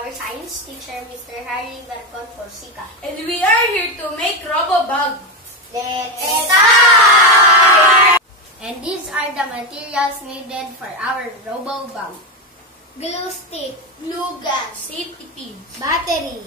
our science teacher, Mr. Harry Barcon Forsica. And we are here to make RoboBug. Let's start! And these are the materials needed for our RoboBug. Glue stick, glue gun, Safety pins, battery,